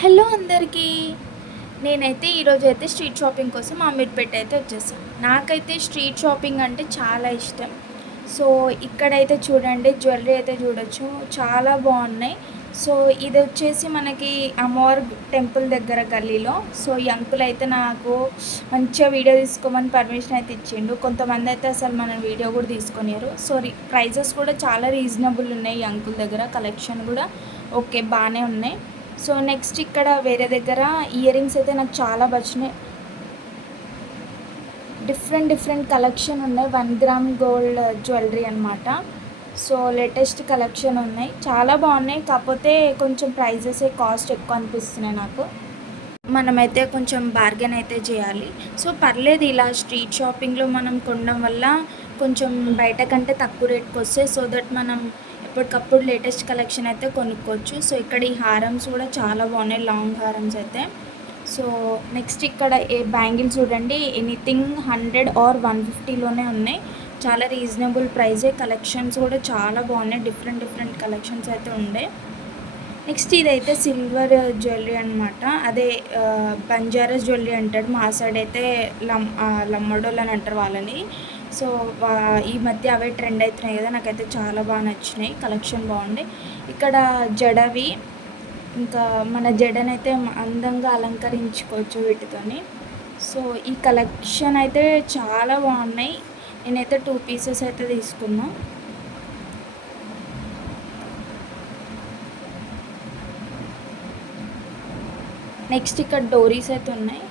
Hello అందరికీ. నేనైతే ఈరోజు అయితే స్ట్రీట్ షాపింగ్ కోసం అమీర్పేట అయితే వచ్చేసాను. నాకైతే స్ట్రీట్ షాపింగ్ అంటే చాలా ఇష్టం. సో ఇక్కడైతే చూడండి, జ్యువెలరీ అయితే చూడొచ్చు, చాలా బాగున్నాయి. సో ఇది వచ్చేసి మనకి అమ్మవారి టెంపుల్ దగ్గర గల్లీలో. సో ఈ అంకుల్ అయితే నాకు మంచిగా వీడియో తీసుకోమని పర్మిషన్ అయితే ఇచ్చిండు. కొంతమంది అయితే అసలు మన వీడియో కూడా తీసుకున్నారు. సో ప్రైజెస్ కూడా చాలా రీజనబుల్ ఉన్నాయి. ఈ అంకుల్ దగ్గర కలెక్షన్ కూడా ఓకే బాగానే ఉన్నాయి. సో నెక్స్ట్ ఇక్కడ వేరే దగ్గర ఇయర్ రింగ్స్ అయితే నాకు చాలా నచ్చినాయి. డిఫరెంట్ కలెక్షన్ ఉన్నాయి. 1 గ్రామ్ గోల్డ్ జ్యువెలరీ అనమాట. సో లేటెస్ట్ కలెక్షన్ ఉన్నాయి, చాలా బాగున్నాయి. కాకపోతే కొంచెం ప్రైజెస్ కాస్ట్ ఎక్కువ అనిపిస్తున్నాయి నాకు. మనమైతే కొంచెం బార్గెన్ అయితే చేయాలి. సో పర్లేదు, ఇలా స్ట్రీట్ షాపింగ్లో మనం కొనడం వల్ల కొంచెం బయట కంటే తక్కువ రేట్కి వస్తాయి. సో దట్ మనం ఎప్పటికప్పుడు లేటెస్ట్ కలెక్షన్ అయితే కొనుక్కోవచ్చు. సో ఇక్కడ ఈ హారమ్స్ కూడా చాలా బాగున్నాయి, లాంగ్ హారమ్స్ అయితే. సో నెక్స్ట్ ఇక్కడ బ్యాంగిల్స్ చూడండి, ఎనీథింగ్ 100 ఆర్ 150లోనే ఉన్నాయి. చాలా రీజనబుల్ ప్రైజే. కలెక్షన్స్ కూడా చాలా బాగున్నాయి, డిఫరెంట్ కలెక్షన్స్ అయితే ఉండే. నెక్స్ట్ ఇదైతే సిల్వర్ జ్యువెలరీ అనమాట. అదే బంజారాస్ జ్యువెలరీ అంటాడు, మా సైడ్ అయితే లమ్మడోళ్ళు అని అంటారు వాళ్ళని. సో ఈ మధ్య అవే ట్రెండ్ అవుతున్నాయి కదా, నాకైతే చాలా బాగా నచ్చినాయి. కలెక్షన్ బాగుంది. ఇక్కడ జడవి, ఇంకా మన జడనైతే అందంగా అలంకరించుకోవచ్చు వీటితోని. సో ఈ కలెక్షన్ అయితే చాలా బాగున్నాయి. నేనైతే 2 పీసెస్ అయితే తీసుకున్నా. నెక్స్ట్ ఇక్కడ డోరీస్ అయితే ఉన్నాయి.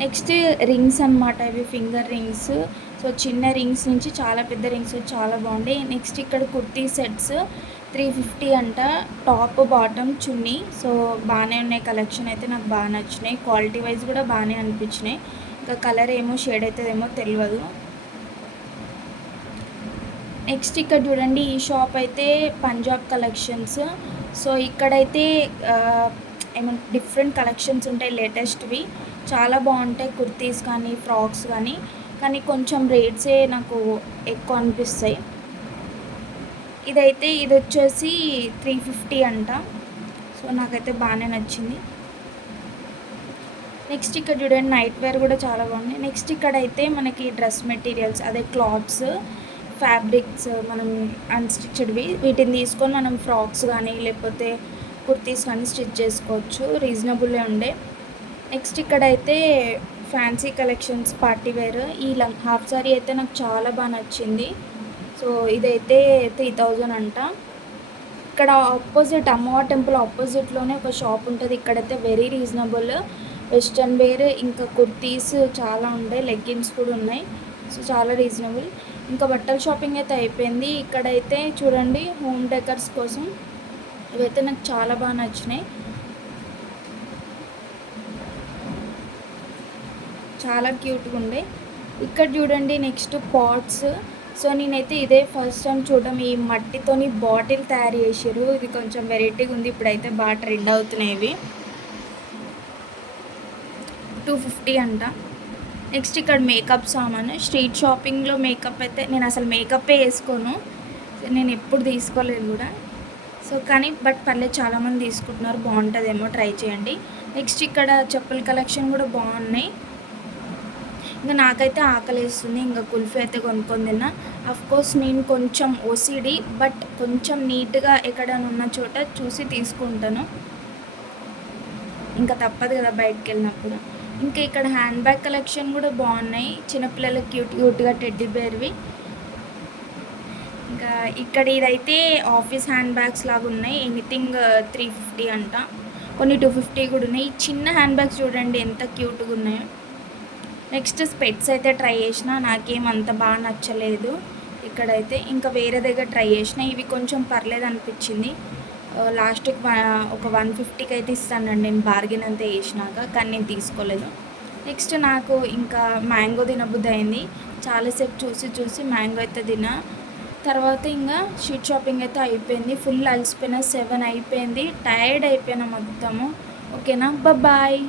నెక్స్ట్ రింగ్స్ అనమాట, ఇవి ఫింగర్ రింగ్స్. సో చిన్న రింగ్స్ నుంచి చాలా పెద్ద రింగ్స్ చాలా బాగుంటాయి. నెక్స్ట్ ఇక్కడ కుర్తీ సెట్స్ 350 అంట, టాప్ బాటమ్ చున్నీ. సో బాగానే ఉన్నాయి. కలెక్షన్ అయితే నాకు బాగా నచ్చినాయి. క్వాలిటీ వైజ్ కూడా బాగానే అనిపించినాయి. ఇంకా కలర్ ఏమో షేడ్ అవుతుందేమో తెలియదు. నెక్స్ట్ ఇక్కడ చూడండి, ఈ షాప్ అయితే పంజాబ్ కలెక్షన్స్. సో ఇక్కడైతే ఏమైనా డిఫరెంట్ కలెక్షన్స్ ఉంటాయి, లేటెస్ట్వి చాలా బాగుంటాయి. కుర్తీస్ కానీ ఫ్రాక్స్ కానీ కొంచెం రేట్సే నాకు ఎక్కువ అనిపిస్తాయి. ఇది వచ్చేసి 350 అంట. సో నాకైతే బాగానే నచ్చింది. నెక్స్ట్ ఇక్కడ చూడండి, నైట్ వేర్ కూడా చాలా బాగున్నాయి. నెక్స్ట్ ఇక్కడ అయితే మనకి డ్రెస్ మెటీరియల్స్, అదే క్లాత్స్, ఫ్యాబ్రిక్స్, మనం అన్స్టిచ్డ్వి వీటిని తీసుకొని మనం ఫ్రాక్స్ కానీ లేకపోతే కుర్తీస్ కానీ స్టిచ్ చేసుకోవచ్చు. రీజనబుల్లే ఉండే. నెక్స్ట్ ఇక్కడైతే ఫ్యాన్సీ కలెక్షన్స్, పార్టీ వేర్. ఈ హాఫ్ సారీ అయితే నాకు చాలా బాగా నచ్చింది. సో ఇదైతే 3000 అంట. ఇక్కడ ఆపోజిట్ అమ్మవారి టెంపుల్ ఆపోజిట్లోనే ఒక షాప్ ఉంటుంది. ఇక్కడైతే వెరీ రీజనబుల్. వెస్ట్రన్ వేర్ ఇంకా కుర్తీస్ చాలా ఉంటాయి, లెగ్గిన్స్ కూడా ఉన్నాయి. సో చాలా రీజనబుల్. ఇంకా బట్టల షాపింగ్ అయితే అయిపోయింది. ఇక్కడైతే చూడండి, హోమ్ డెకర్స్ కోసం ఇవైతే నాకు చాలా బాగా నచ్చినాయి, చాలా క్యూట్గా ఉండే. ఇక్కడ చూడండి నెక్స్ట్ పాట్స్. సో నేనైతే ఇదే ఫస్ట్ టైం చూడడం. ఈ మట్టితోని బాటిల్ తయారు చేసారు, ఇది కొంచెం వెరైటీగా ఉంది. ఇప్పుడైతే బాగా ట్రెండ్ అవుతున్నాయి ఇవి. 250 అంట. నెక్స్ట్ ఇక్కడ మేకప్ సామాను. స్ట్రీట్ షాపింగ్లో మేకప్ అయితే నేను అసలు మేకప్పే వేసుకోను, నేను ఎప్పుడు తీసుకోలేదు కూడా. సో కానీ బట్ పర్లేదు, చాలామంది తీసుకుంటున్నారు, బాగుంటుందేమో, ట్రై చేయండి. నెక్స్ట్ ఇక్కడ చెప్పుల కలెక్షన్ కూడా బాగున్నాయి. ఇంకా నాకైతే ఆకలిస్తుంది, ఇంకా కుల్ఫీ అయితే కొనుక్కొని తిన్నా. అఫ్కోర్స్ నేను కొంచెం ఓసిడి, బట్ కొంచెం నీట్గా ఎక్కడైనా ఉన్న చోట చూసి తీసుకుంటాను, ఇంకా తప్పదు కదా బయటకు వెళ్ళినప్పుడు. ఇంకా ఇక్కడ హ్యాండ్ బ్యాగ్ కలెక్షన్ కూడా బాగున్నాయి, చిన్నపిల్లలకి క్యూట్గా టెడ్డీ బేర్వి. ఇంకా ఇక్కడ ఇదైతే ఆఫీస్ హ్యాండ్ బ్యాగ్స్ లాగా ఉన్నాయి. ఎనీథింగ్ 350 అంట, కొన్ని 250 కూడా ఉన్నాయి. చిన్న హ్యాండ్ బ్యాగ్స్ చూడండి ఎంత క్యూట్గా ఉన్నాయో. నెక్స్ట్ స్పెట్స్ అయితే ట్రై చేసిన, నాకేం అంత బాగా నచ్చలేదు ఇక్కడైతే. ఇంకా వేరే దగ్గర ట్రై చేసిన, ఇవి కొంచెం పర్లేదు అనిపించింది. లాస్ట్కి ఒక 150కి అయితే ఇస్తానండి నేను, బార్గెన్ అంతా వేసినాక, కానీ నేను తీసుకోలేదు. నెక్స్ట్ నాకు ఇంకా మ్యాంగో తినబుద్ధి అయింది. చాలాసేపు చూసి మ్యాంగో అయితే తిన్నా. తర్వాత ఇంకా స్ట్రీట్ షాపింగ్ అయితే అయిపోయింది. ఫుల్ అలసిపోయిన, 7 అయిపోయింది, టైర్డ్ అయిపోయినా మొత్తము. ఓకేనా, బాయ్.